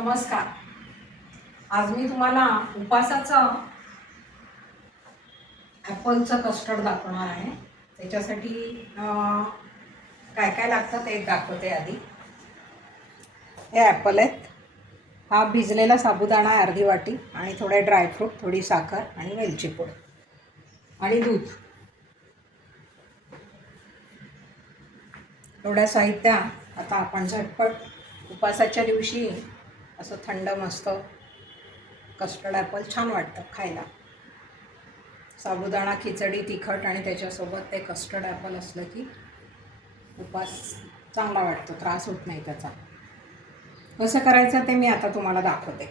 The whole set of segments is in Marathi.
नमस्कार. आज मी तुम्हाला उपासाचं ॲपलचं कस्टर्ड दाखवणार आहे. त्याच्यासाठी काय काय लागतं ते दाखवते. आधी हे ॲपल आहेत, हा भिजलेला साबुदाणा आहे अर्धी वाटी, आणि थोडे ड्रायफ्रूट, थोडी साखर आणि वेलची पूड आणि दूध. एवढ्या साहित्य. आता आपण झटपट उपासाच्या दिवशी असं थंड मस्त कस्टर्ड ॲपल छान वाटतं खायला. साबुदाणा खिचडी तिखट आणि त्याच्यासोबत ते कस्टर्ड ॲपल असलं की उपास चांगला वाटतो, त्रास होत नाही त्याचा. कसं करायचं ते मी आता तुम्हाला दाखवते.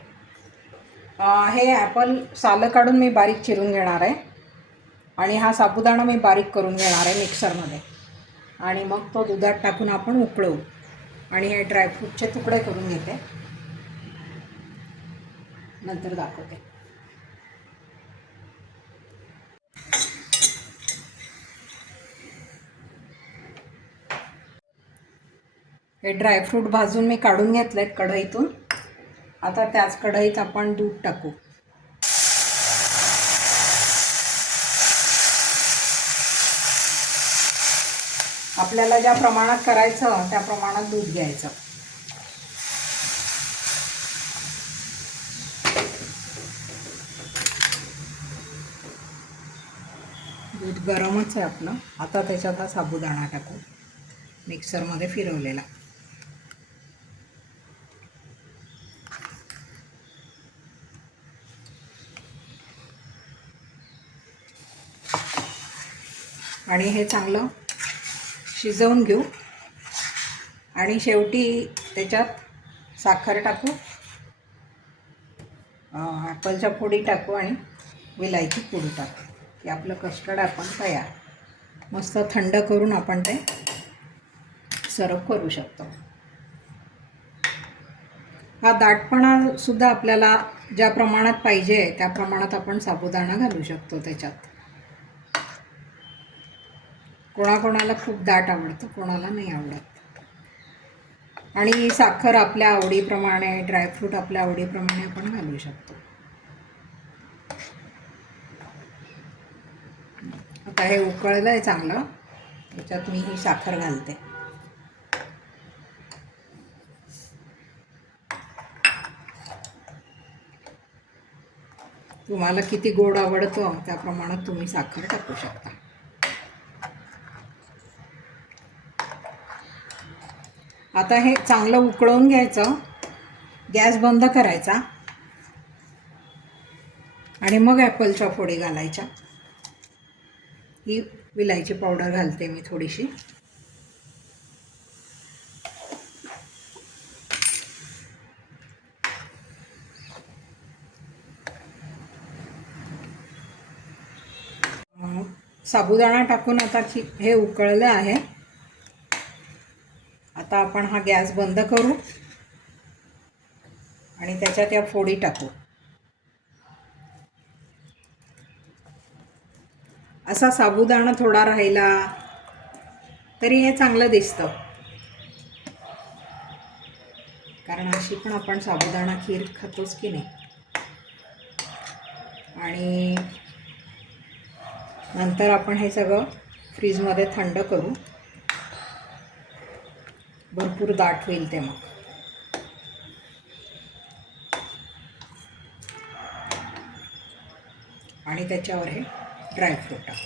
हे ॲपल सालं काढून मी बारीक चिरून घेणार आहे, आणि हा साबुदाणा मी बारीक करून घेणार आहे मिक्सरमध्ये, आणि मग तो दुधात टाकून आपण उकळवू. आणि हे ड्रायफ्रूटचे तुकडे करून घेते, नंतर दाखवते. हे ड्रायफ्रूट भाजून मी काढून घेतलेत कढईतून. आता त्याच कढईत आपण दूध टाकू. आपल्याला ज्या प्रमाणात करायचं त्या प्रमाणात दूध घ्यायचं. दूध गरमच आहे आपलं. आता त्याच्यात हा साबुदाणा टाकू, मिक्सरमध्ये फिरवलेला. आणि हे चांगलं शिजवून घेऊ, आणि शेवटी त्याच्यात साखर टाकू, ॲपलच्या फोडी टाकू आणि विलायची पूड टाकू की आपलं कस्टर्ड ॲपल तयार. मस्त थंड करून आपण ते सर्व करू शकतो. हा दाटपणासुद्धा आपल्याला ज्या प्रमाणात पाहिजे त्या प्रमाणात आपण साबुदाणा घालू शकतो त्याच्यात. कोणाकोणाला खूप दाट आवडतं, कोणाला नाही आवडत. आणि साखर आपल्या आवडीप्रमाणे, ड्रायफ्रूट आपल्या आवडीप्रमाणे आपण घालू शकतो. आता हे उकळलं आहे चांगलं, त्याच्यात मी ही साखर घालते. तुम्हाला किती गोड आवडतं त्या प्रमाणात तुम्ही साखर टाकू शकता. आता हे चांगलं उकळवून घ्यायचं, गॅस बंद करायचा, आणि मग ॲपलच्या फोडी घालायच्या. ही विलायची पावडर घालते मी थोडीशी. साबुदाणा टाकून आता हे उकळलं आहे. आता आपण हा गॅस बंद करू आणि त्याच्यात या फोडी टाकू. असा साबुदाणा थोडा राहिला तरी हे चांगलं दिसतं, कारण अशी पण आपण साबुदाणा खीर खातोच की नाही. आणि नंतर आपण हे सगळं फ्रीजमध्ये थंड करू, भरपूर दाट होईल ते. मग आणि त्याच्यावर हे ड्रायफ्रूट टाकू.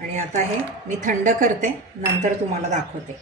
आणि आता हे मी थंड करते, नंतर तुम्हाला दाखवते.